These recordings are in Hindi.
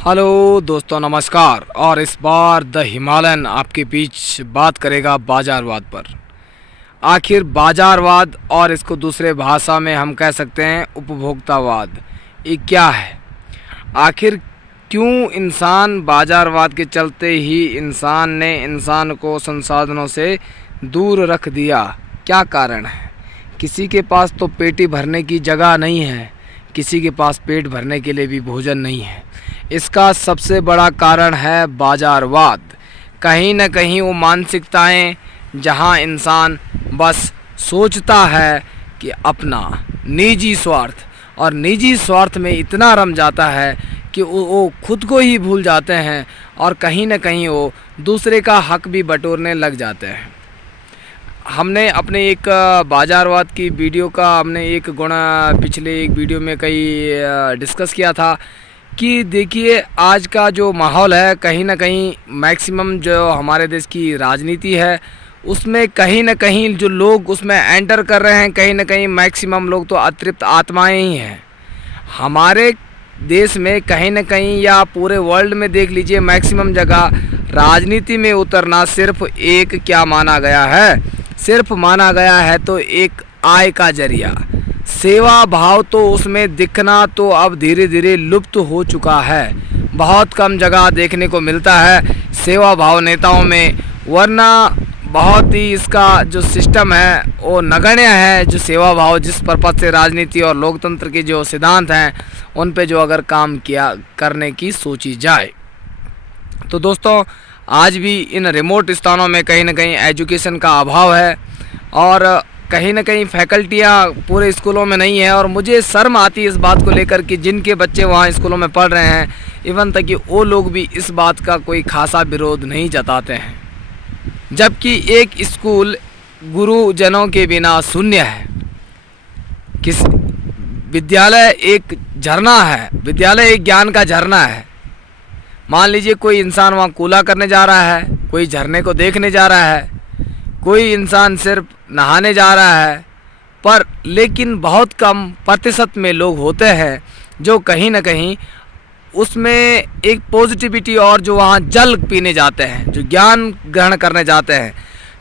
हेलो दोस्तों, नमस्कार। और इस बार द हिमालयन आपके बीच बात करेगा बाजारवाद पर। आखिर बाजारवाद और इसको दूसरे भाषा में हम कह सकते हैं उपभोक्तावाद, ये क्या है? आखिर क्यों इंसान बाजारवाद के चलते ही इंसान ने इंसान को संसाधनों से दूर रख दिया? क्या कारण है? किसी के पास तो पेटी भरने की जगह नहीं है, किसी के पास पेट भरने के लिए भी भोजन नहीं है। इसका सबसे बड़ा कारण है बाजारवाद। कहीं न कहीं वो मानसिकताएं जहां इंसान बस सोचता है कि अपना निजी स्वार्थ, और निजी स्वार्थ में इतना रम जाता है कि वो खुद को ही भूल जाते हैं और कहीं न कहीं वो दूसरे का हक भी बटोरने लग जाते हैं। हमने अपने एक बाजारवाद की वीडियो का हमने एक गुणा पिछले एक वीडियो में कई डिस्कस किया था कि देखिए आज का जो माहौल है, कहीं ना कहीं मैक्सिमम जो हमारे देश की राजनीति है उसमें कहीं ना कहीं जो लोग उसमें एंटर कर रहे हैं, कहीं ना कहीं मैक्सिमम लोग तो अतृप्त आत्माएं ही हैं। हमारे देश में कहीं ना कहीं या पूरे वर्ल्ड में देख लीजिए, मैक्सिमम जगह राजनीति में उतरना सिर्फ एक क्या माना गया है, सिर्फ माना गया है तो एक आय का जरिया। सेवा भाव तो उसमें दिखना तो अब धीरे धीरे लुप्त हो चुका है। बहुत कम जगह देखने को मिलता है सेवा भाव नेताओं में, वरना बहुत ही इसका जो सिस्टम है वो नगण्य है। जो सेवा भाव जिस पर्पज से राजनीति और लोकतंत्र के जो सिद्धांत हैं उन पे जो अगर काम किया करने की सोची जाए तो दोस्तों आज भी इन रिमोट स्थानों में कहीं ना कहीं एजुकेशन का अभाव है और कहीं ना कहीं फैकल्टियाँ पूरे स्कूलों में नहीं है। और मुझे शर्म आती है इस बात को लेकर कि जिनके बच्चे वहाँ स्कूलों में पढ़ रहे हैं, इवन तक कि वो लोग भी इस बात का कोई खासा विरोध नहीं जताते हैं, जबकि एक स्कूल गुरुजनों के बिना शून्य है। किस विद्यालय एक झरना है, विद्यालय एक ज्ञान का झरना है। मान लीजिए कोई इंसान वहाँ कूला करने जा रहा है, कोई झरने को देखने जा रहा है, कोई इंसान सिर्फ नहाने जा रहा है, पर लेकिन बहुत कम प्रतिशत में लोग होते हैं जो कहीं ना कहीं उसमें एक पॉजिटिविटी और जो वहाँ जल पीने जाते हैं, जो ज्ञान ग्रहण करने जाते हैं,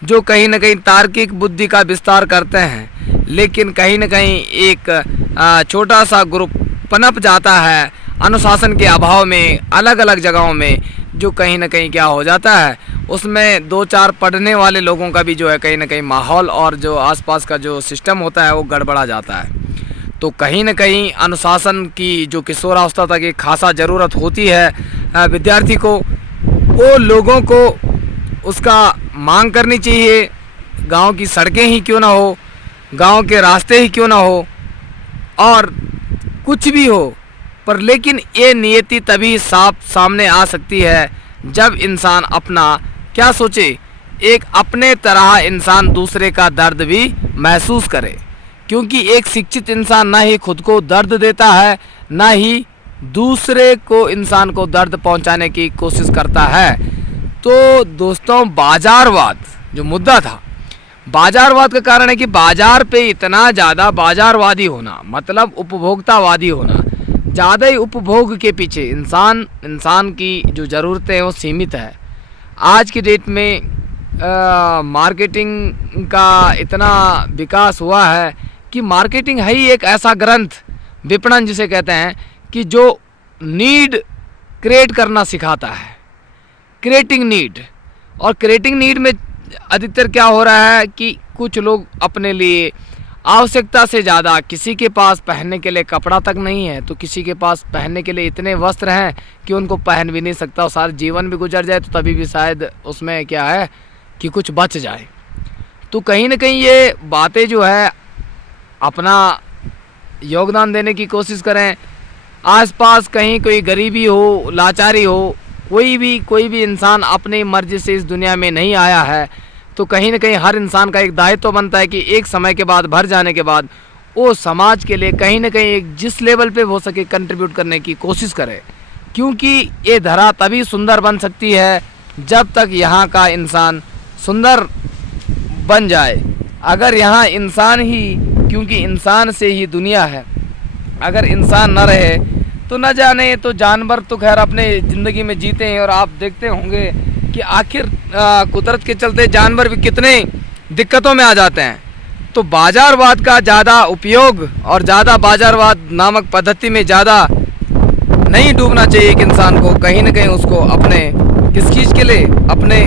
जो कहीं ना कहीं तार्किक बुद्धि का विस्तार करते हैं। लेकिन कहीं ना कहीं एक छोटा सा ग्रुप पनप जाता है अनुशासन के अभाव में अलग अलग जगहों में, जो कहीं ना कहीं क्या हो जाता है उसमें दो चार पढ़ने वाले लोगों का भी जो है कहीं ना कहीं माहौल और जो आसपास का जो सिस्टम होता है वो गड़बड़ा जाता है। तो कहीं ना कहीं अनुशासन की जो किशोरावस्था तक एक खासा ज़रूरत होती है विद्यार्थी को, वो लोगों को उसका मांग करनी चाहिए। गांव की सड़कें ही क्यों ना हो, गांव के रास्ते ही क्यों ना हो, और कुछ भी हो, पर लेकिन ये नियति तभी साफ सामने आ सकती है जब इंसान अपना क्या सोचे, एक अपने तरह इंसान दूसरे का दर्द भी महसूस करे। क्योंकि एक शिक्षित इंसान ना ही खुद को दर्द देता है, ना ही दूसरे को इंसान को दर्द पहुंचाने की कोशिश करता है। तो दोस्तों बाजारवाद जो मुद्दा था, बाजारवाद का कारण है कि बाजार पे इतना ज़्यादा बाजारवादी होना, मतलब उपभोक्तावादी होना, ज़्यादा ही उपभोग के पीछे इंसान की जो ज़रूरतें हैं वो सीमित है। आज की डेट में मार्केटिंग का इतना विकास हुआ है कि मार्केटिंग है ही एक ऐसा ग्रंथ, विपणन जिसे कहते हैं, कि जो नीड क्रिएट करना सिखाता है, क्रिएटिंग नीड। और क्रिएटिंग नीड में अधिकतर क्या हो रहा है कि कुछ लोग अपने लिए आवश्यकता से ज़्यादा, किसी के पास पहनने के लिए कपड़ा तक नहीं है तो किसी के पास पहनने के लिए इतने वस्त्र हैं कि उनको पहन भी नहीं सकता, और सारा जीवन भी गुजर जाए तो तभी भी शायद उसमें क्या है कि कुछ बच जाए। तो कहीं ना कहीं ये बातें जो है अपना योगदान देने की कोशिश करें। आसपास कहीं कोई गरीबी हो, लाचारी हो, कोई भी इंसान अपनी मर्जी से इस दुनिया में नहीं आया है, तो कहीं ना कहीं हर इंसान का एक दायित्व तो बनता है कि एक समय के बाद, भर जाने के बाद, वो समाज के लिए कहीं ना कहीं एक जिस लेवल पे हो सके कंट्रीब्यूट करने की कोशिश करे। क्योंकि ये धरा तभी सुंदर बन सकती है जब तक यहाँ का इंसान सुंदर बन जाए। अगर यहाँ इंसान ही, क्योंकि इंसान से ही दुनिया है, अगर इंसान न रहे तो न जाने तो जानवर तो खैर अपने ज़िंदगी में जीते हैं, और आप देखते होंगे कि आखिर कुदरत के चलते जानवर भी कितने दिक्कतों में आ जाते हैं। तो बाजारवाद का ज़्यादा उपयोग और ज़्यादा बाजारवाद नामक पद्धति में ज़्यादा नहीं डूबना चाहिए एक इंसान को। कहीं ना कहीं उसको अपने किस चीज़ के लिए, अपने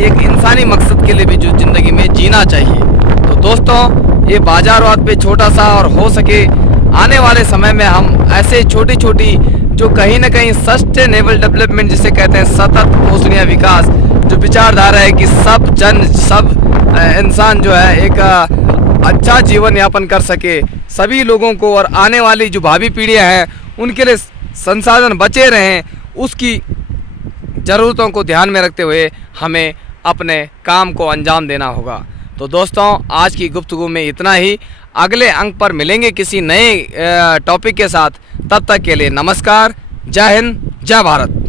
एक इंसानी मकसद के लिए भी जो ज़िंदगी में जीना चाहिए। तो दोस्तों, ये बाजारवाद पे छोटा सा, और हो सके आने वाले समय में हम ऐसे छोटी छोटी जो कहीं ना कहीं सस्टेनेबल डेवलपमेंट जिसे कहते हैं, सतत पोषणीय विकास, जो विचारधारा है कि सब इंसान जो है एक अच्छा जीवन यापन कर सके, सभी लोगों को और आने वाली जो भावी पीढ़ियां हैं उनके लिए संसाधन बचे रहें, उसकी ज़रूरतों को ध्यान में रखते हुए हमें अपने काम को अंजाम देना होगा। तो दोस्तों, आज की गुफ्तगू में इतना ही। अगले अंक पर मिलेंगे किसी नए टॉपिक के साथ। तब तक के लिए नमस्कार, जय हिंद, जय भारत।